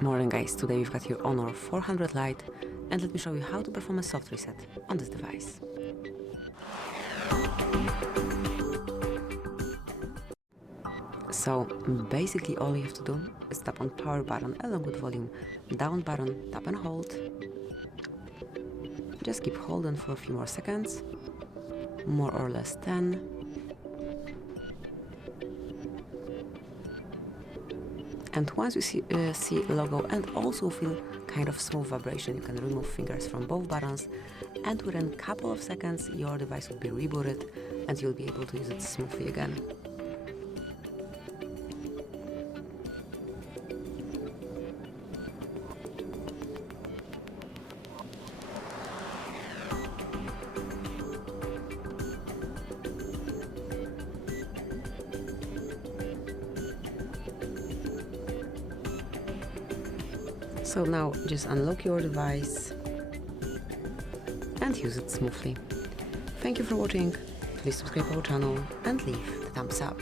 Morning guys, today we've got your Honor 400 Lite and let me show you how to perform a soft reset on this device. So basically all you have to do is tap on power button along with volume down button, tap and hold. Just keep holding for a few more seconds, more or less 10. And once you see logo and also feel kind of smooth vibration, you can remove fingers from both buttons, and within a couple of seconds your device will be rebooted and you'll be able to use it smoothly again. So now just unlock your device and use it smoothly. Thank you for watching, please subscribe our channel and leave the thumbs up.